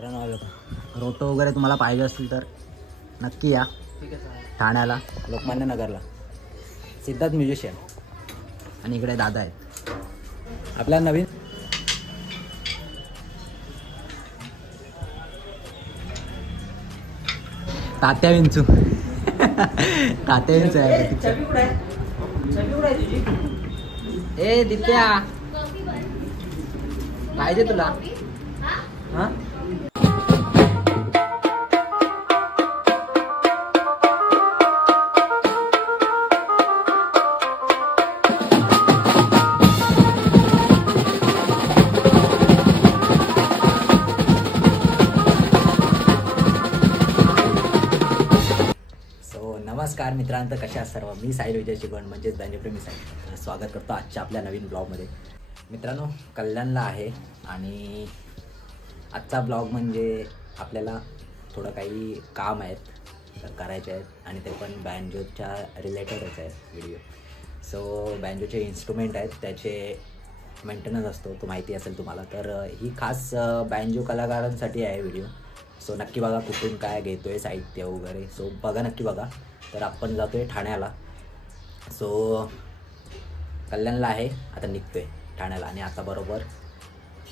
मित्रांनो रोटो वगैरे तुम्हाला पाहिजे असतील तर नक्की या ठाण्याला, लोकमान्य नगरला, सिद्धार्थ म्युझिशियन. आणि इकडे दादा आहेत आपल्या नवीन तात्या विंचू. तात्या विंचू आहे. ए दित्या पाहिजे तुला? हा नमस्कार मित्रांनो, कशा सर्व. मी साहिल विजय चिगवण म्हणजेच बँजोप्रेमी साहिल. स्वागत करतो आजच्या आपल्या नवीन ब्लॉगमध्ये. मित्रांनो कल्याणला आहे आणि आजचा ब्लॉग म्हणजे आपल्याला थोडं काही काम आहेत करायचे आहेत आणि ते पण बँजोच्या रिलेटेडच आहेत व्हिडिओ. सो बँजोचे इन्स्ट्रुमेंट आहेत त्याचे मेंटेनन्स असतो, तो माहिती असेल तुम्हाला. तर ही खास बँजो कलाकारांसाठी आहे व्हिडिओ. सो नक्की बघा कुठून काय घेतो आहे साहित्य वगैरे. सो बघा, नक्की बघा. तर आपण जातो आहे ठाण्याला. सो कल्याणला आहे, आता निघतो आहे ठाण्याला आणि आता बरोबर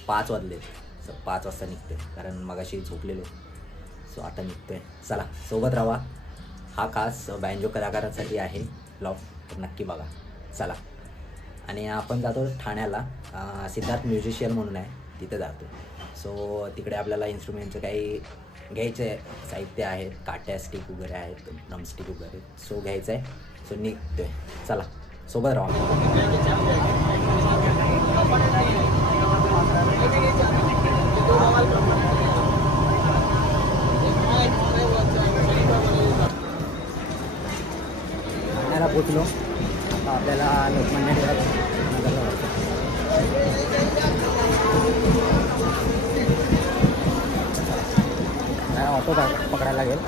5 वाजले. सो 5 वाजता निघतो आहे कारण मगाशी झोपलेलो. सो आता निघतो आहे. चला सोबत राहा. हा खास बँजो कलाकारांसाठी आहे ब्लॉग, तर नक्की बघा. चला. आणि आपण जातो ठाण्याला, सिद्धार्थ म्युझिशियन म्हणून आहे, तिथे जातो. सो तिकडे आपल्याला इन्स्ट्रुमेंटचं काही घ्यायचं आहे, साहित्य आहेत, काट्या स्टिक वगैरे आहेत, ड्रमस्टिक वगैरे. सो घ्यायचं आहे. सो निघतो आहे. चला सोबत राहा. ठाण्याला पोचलो. आता आपल्याला लोकमान्य नगरला ऑटो पकडायला लागेल.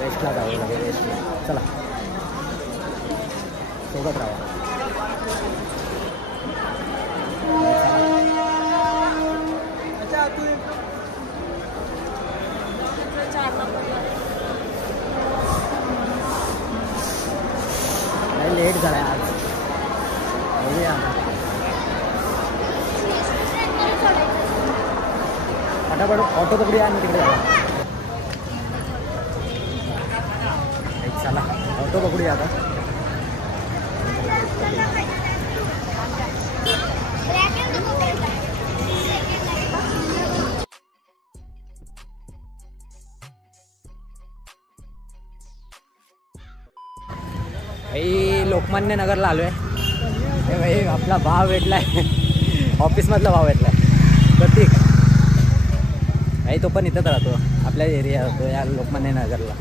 वेस्टला जावं लागेल, वेस्टला. चला सोबत राहा. लेट झाला आज. फटाफट ऑटो पकडूया आणि तिकडे जाऊया. चला ऑटो पकडूया आता. भाई लोकमान्य नगरला आलो आहे. भाई आपला भाव भेटलाय, ऑफिसमधला भाव भेटलाय प्रतीक. भाई तो पण इथंच राहतो, आपल्या एरिया राहतो या लोकमान्य नगरला.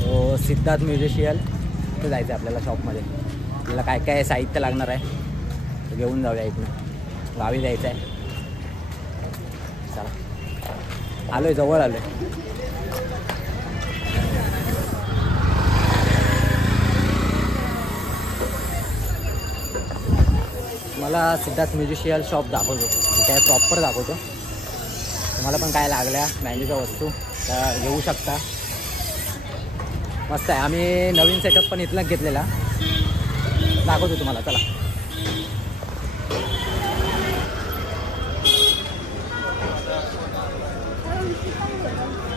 तो सिद्धार्थ म्युझिशियन इथं जायचं आहे आपल्याला शॉपमध्ये. आपल्याला काय काय साहित्य लागणार आहे ते घेऊन जाऊया. इथून गावी जायचं आहे. चला आलो आहे, जवळ आलो आहे. मला सिद्धार्थ म्युझिशियन शॉप दाखवतो, त्या प्रॉपर दाखवतो. तुम्हाला पण काय लागल्या बँजोच्या वस्तू तर घेऊ शकता. मस्त आहे. आम्ही नवीन सेटअप पण इथलाच घेतलेला, दाखवतो तुम्हाला. चला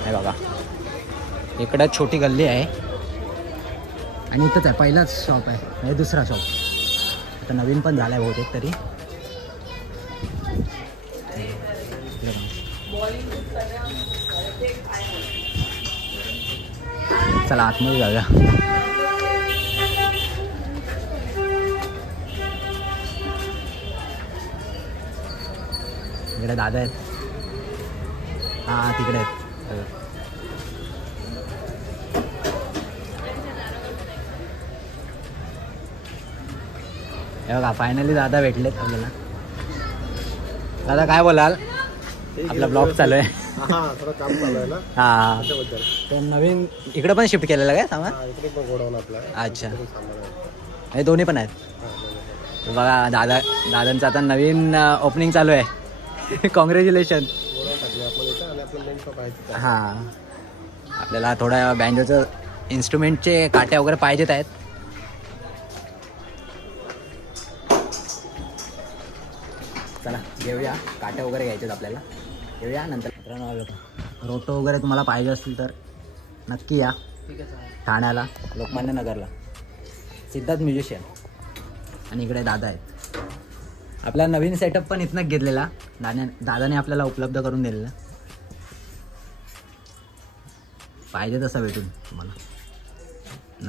हे बघा, इकडं छोटी गल्ली आहे आणि इथंच आहे. पहिलाच शॉप आहे, हे दुसरा शॉप. आता नवीन पण झाला आहे बहुतेक तरी. चला आतमध्ये जाऊया. इकडे दादा आहेत. हां तिकडे आहेत. हे बघा फायनली दादा भेटलेत आपल्याला. दादा काय बोलाल? आपला ब्लॉग चालू आहे. थोडं काम चालू आहे ना. हां तर नवीन इकडे पण शिफ्ट केलेलं काय सामान? इकडे पण गोडाऊन आपला. अच्छा हे दोन्ही पण आहेत. बघा दादांचं आता नवीन ओपनिंग चालू आहे कॉंग्रॅच्युलेशन. गोडाऊन टाकले आपण इथं आणि आपलं मेन शॉप आहे तिथं. हां, आपल्याला थोड्या बँजोचं इन्स्ट्रुमेंटचे काट्या वगैरे पाहिजेत आहेत. चला घेऊया, काट्या वगैरे घ्यायचे आपल्याला, घेऊया. नंतर मित्रांनो रोटो वगैरे तुम्हाला पाहिजे असतील तर नक्की या ठाण्याला, लोकमान्य नगरला. सिद्धार्थ म्युझिशियन आणि इकडे दादा आहेत. आपला नवीन सेटअप पण इथनंच घेतलेला, दादाने आपल्याला उपलब्ध करून दिलेला. पाहिजे तसं भेटून तुम्हाला,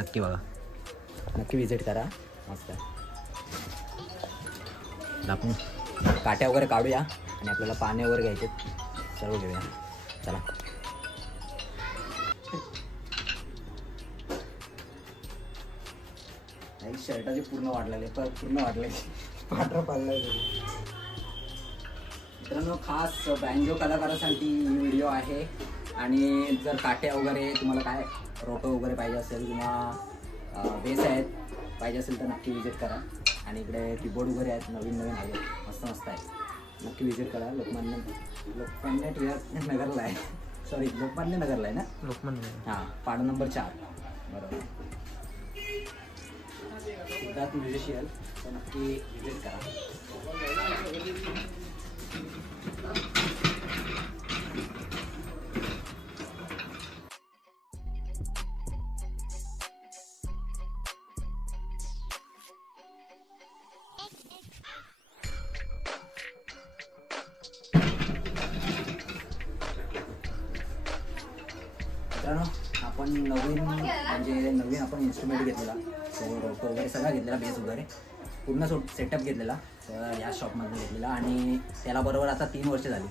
नक्की बघा, नक्की विजिट करा. मस्त आहे. आपण काट्या वगैरे काढूया आणि आपल्याला पाणी वगैरे घ्यायचे सर्व घेऊया. चला. शर्टाचे पूर्ण वाढलेले, पूर्ण वाढले, पांढरा पाडलाय. मित्रांनो खास बँजो कलाकारासाठी ही व्हिडिओ आहे. आणि जर काट्या वगैरे तुम्हाला काय रोटो वगैरे पाहिजे असेल किंवा बेस आहेत पाहिजे असेल तर नक्की विजिट करा. आणि इकडे कीबोर्ड वगैरे आहेत, नवीन आहेत, मस्त मस्त आहे. नक्की विजिट करा. लोकमान्य नगरला आहे, सॉरी लोकमान्य नगरला आहे ना, लोकमान्य. हां, पाडा नंबर 4 बरोबर. सिद्धार्थ म्युझिशियन, तर नक्की विजिट करा. मित्रांनो आपण नवीन आपण इन्स्ट्रुमेंट घेतलेला, सो रोटो वगैरे सगळा घेतलेला, बेस वगैरे पूर्ण सेटअप घेतलेला या शॉपमधून घेतलेला. आणि त्याला बरोबर आता 3 वर्ष झाली.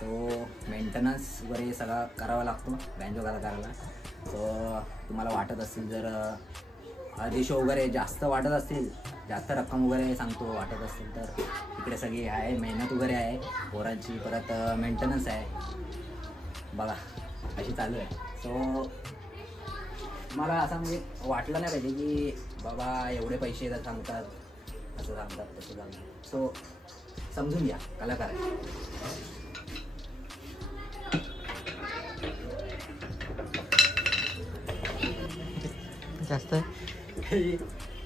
सो मेंटेनन्स वगैरे सगळा करावा लागतो बँजो कलाकाराला. सो तुम्हाला वाटत असेल जर हळदी शो वगैरे जास्त वाटत असतील, जास्त रक्कम वगैरे सांगतो वाटत असतील तर इकडे सगळी आहे, मेहनत वगैरे आहे पोरांची, परत मेंटेनन्स आहे बघा, अशी चालू आहे. सो मला असं म्हणजे वाटलं नाही पाहिजे की बाबा एवढे पैसे सांगतात, असं सांगतात तसं सांगतात. सो समजून घ्या, कलाकार आहे. जास्त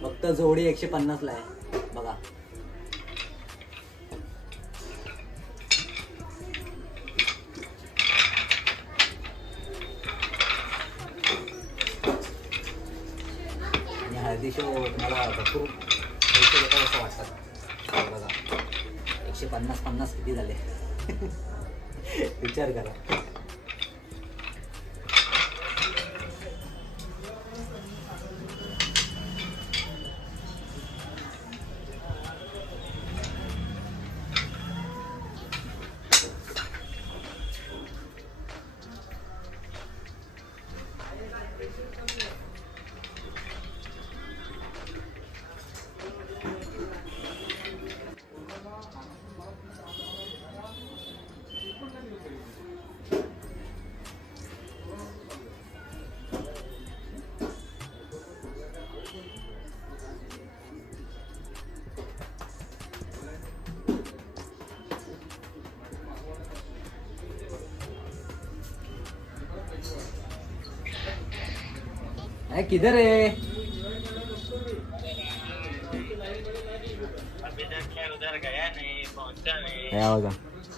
फक्त जोडी 150ला आहे बघा. हळदी शो तुम्हाला भरपूर पैसे देतात असं वाटतात बघा. 150 किती झाले विचार करा. किधर है? उधर गया नहीं, पहुंचा नहीं.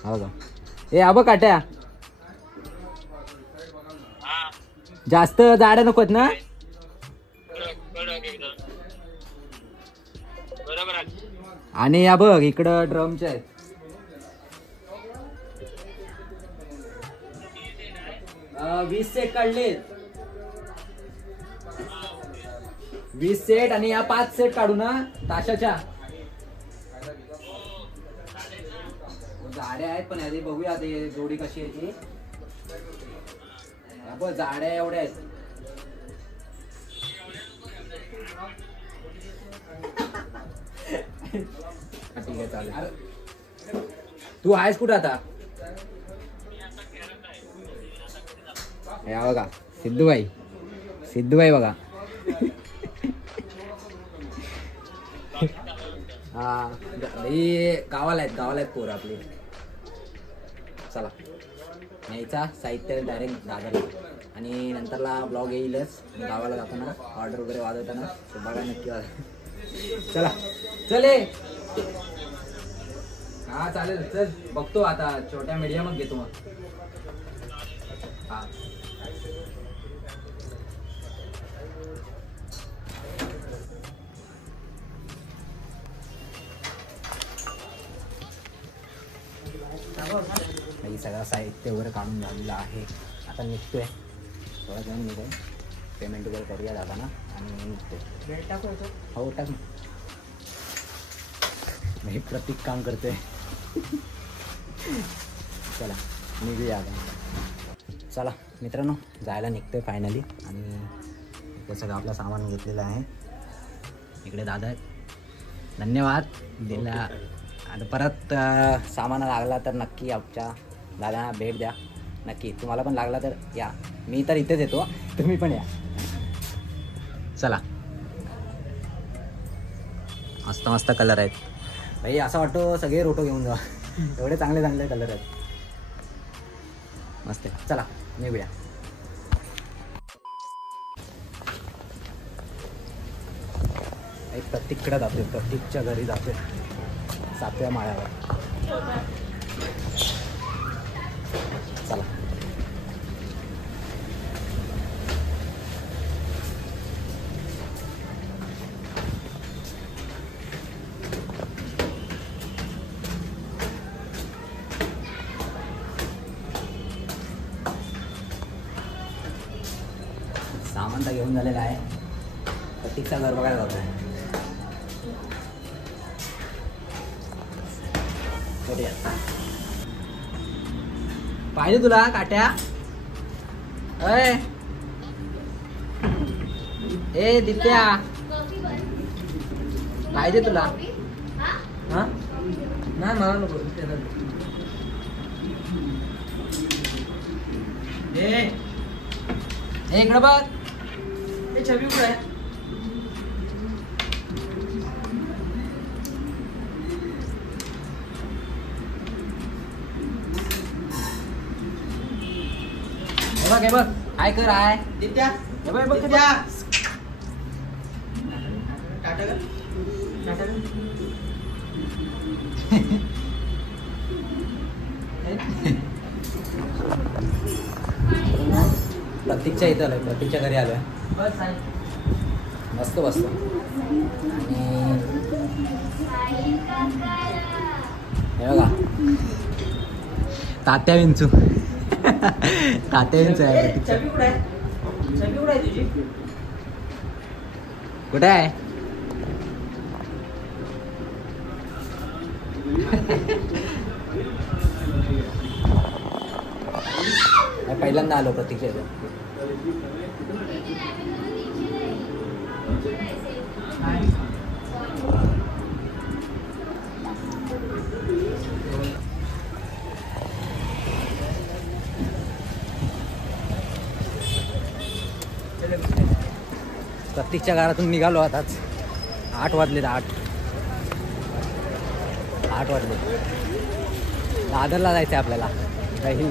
होगा ए अब काट्या जास्त जाड्या नकोत ना. बरोबर. आणि या बघ इकडं ड्रमच्या आहेत. आ, 20 सेट काढले, 20 सेट आणि या 5 सेट काढू ना ताशाच्या. जाड्या आहेत पण आधी बघूया ते जोडी कशी आहे ती. बघ जाड्या एवढ्या आहेत. ठीक आहे चालेल. तू आहेस कुठं आता? या बघा सिद्धूबाई बघा. हा ही गावाला आहेत पोरं आपली. चला न्यायचा साहित्य डायरेक्ट दादरला आणि नंतरला ब्लॉग येईलच. मी गावाला जाताना ऑर्डर वगैरे वाजवताना ते बघा नक्की वाजव. चला चले. हा चालेल चल बघतो आता छोट्या मीडियमच घेतो मग. हा काही सगळं साहित्य वगैरे काढून झालेलं आहे. आता निघतोय थोडा जाऊन निघतोय. पेमेंट वगैरे करूया जाताना आणि निघतोय. बेल्ट टाकू हो टाक. मी प्रतीक काम करतोय. चला निघूया आता. चला मित्रांनो जायला निघतोय फायनली. आणि ते सगळं आपलं सामान घेतलेलं आहे. इकडे दादा आहेत. धन्यवाद दिला. आता परत सामान लागला तर नक्की आमच्या दादांना भेट द्या. नक्की तुम्हाला पण लागला तर या. मी तर इथेच येतो, तुम्ही पण या. चला मस्त मस्त कलर आहेत भाई. असं वाटतं सगळे रोटो घेऊन जा. एवढे चांगले चांगले कलर आहेत. मस्त आहे. चला निघूया. प्रत्येककडे जातोय. प्रत्येकच्या घरी जातोय. 7व्या माळ्यावर. चला सामान तर घेऊन झालेलं आहे. प्रत्येकचा घर बघायला जातोय. पाहिजे तुला काट्या? अय ए दित्या पाहिजे तुला? हा नाही मला नको. इकडं बघ. ते छबी कुठे आहे? बघ हे बघ. काय कर आहे दित्या हे बघ बघ दित्या टाटा कर. टाटा कर. प्रतीकच्या इथं आलोय. प्रतीकच्या घरी आलोय. बस आहे. मस्त बसतो. आणि हे बघा तात्या विंचू. तात्या विंचू आहे. छबी कुठे आहे? छबी कुठे आहे तुझी? कुठे आहे? पहिल्यांदा आलो प्रतीकच्या इथं. प्रत्येकच्या घरातून निघालो आताच. 8 वाजलेत. 8 वाजले. दादरला जायचं आहे आपल्याला. काही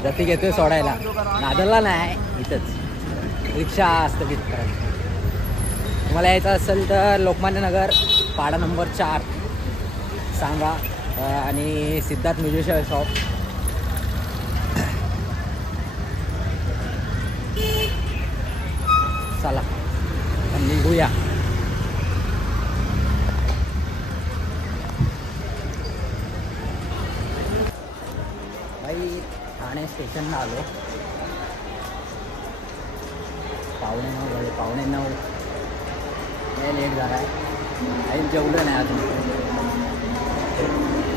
प्रतीक येतोय सोडायला. दादरला नाही इथंच रिक्षा असतं तिथं. तुम्हाला यायचं असेल तर लोकमान्य नगर पाडा नंबर 4 सांगा. आणि सिद्धार्थ म्युझिशियन शॉप. चला निघूया. भाई ठाणे स्टेशनला आलो. 8:45 8:45 लय लेट झाला आहे. काही जेवलं नाही अजून.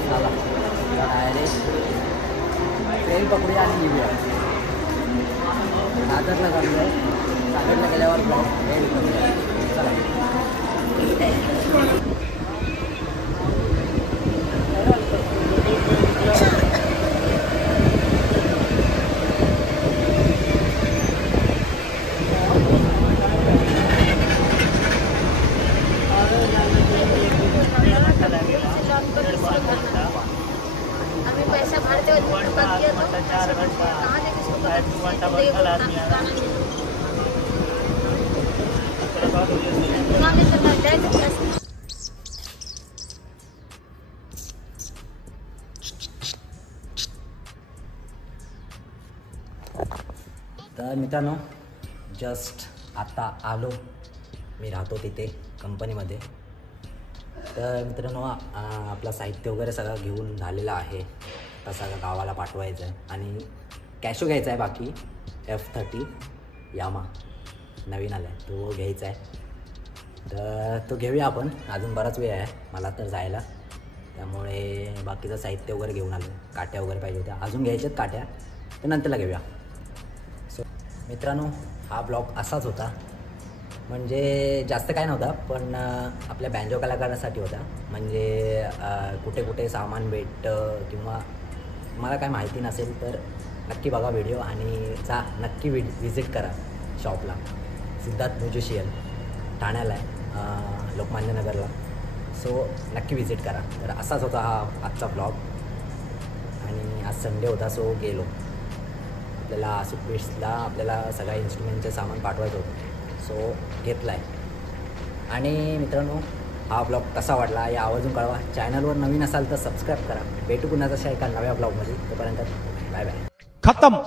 चला डायरेक्ट ट्रेन पकडूया आणि निघूया. दादरला चाललो. दादरला गेल्यावर ब्लॉग एंड करूया. चला आम्ही हमेशा भारतीय कहाँ थे किसको तर मित्रांनो जस्ट आता आलो, मी राहतो तिथे कंपनीमध्ये. तर मित्रांनो आपलं साहित्य वगैरे सगळं घेऊन झालेलं आहे. आता सगळं गावाला पाठवायचं आहे आणि कॅशो घ्यायचा आहे. बाकी F30 यामा नवीन आला आहे तो घ्यायचा आहे. तर तो घेऊया आपण. अजून बराच वेळ आहे मला तर जायला, त्यामुळे बाकीचं साहित्य वगैरे घेऊन आलो. काट्या वगैरे पाहिजे होत्या, अजून घ्यायच्यात काट्या, तर नंतरला घेऊया. सो मित्रांनो हा ब्लॉग असाच होता. म्हणजे जास्त काय नव्हता, पण आपल्या बँजो कलाकारासाठी होता. म्हणजे कुठे कुठे सामान भेटतं किंवा मला काय माहिती नसेल तर नक्की बघा व्हिडिओ आणि जा नक्की विजिट करा शॉपला. सिद्धार्थ म्युझिशियन ठाण्याला आहे, लोकमान्य नगरला. सो नक्की विजिट करा. तर असाच होता हा आजचा ब्लॉग. आणि आज संडे होता, सो गेलो. आपल्याला सुटपीसला आपल्याला सगळ्या इन्स्ट्रुमेंटचे सामान पाठवायचं होतं, सो घेतला आहे. आणि मित्रांनो हा ब्लॉग कसा वाटला या आवाजून कळवा. चॅनलवर नवीन असाल तर सबस्क्राईब करा. भेटू पुन्हा तशा एका नव्या ब्लॉगमध्ये. तोपर्यंत बाय बाय. खत्म.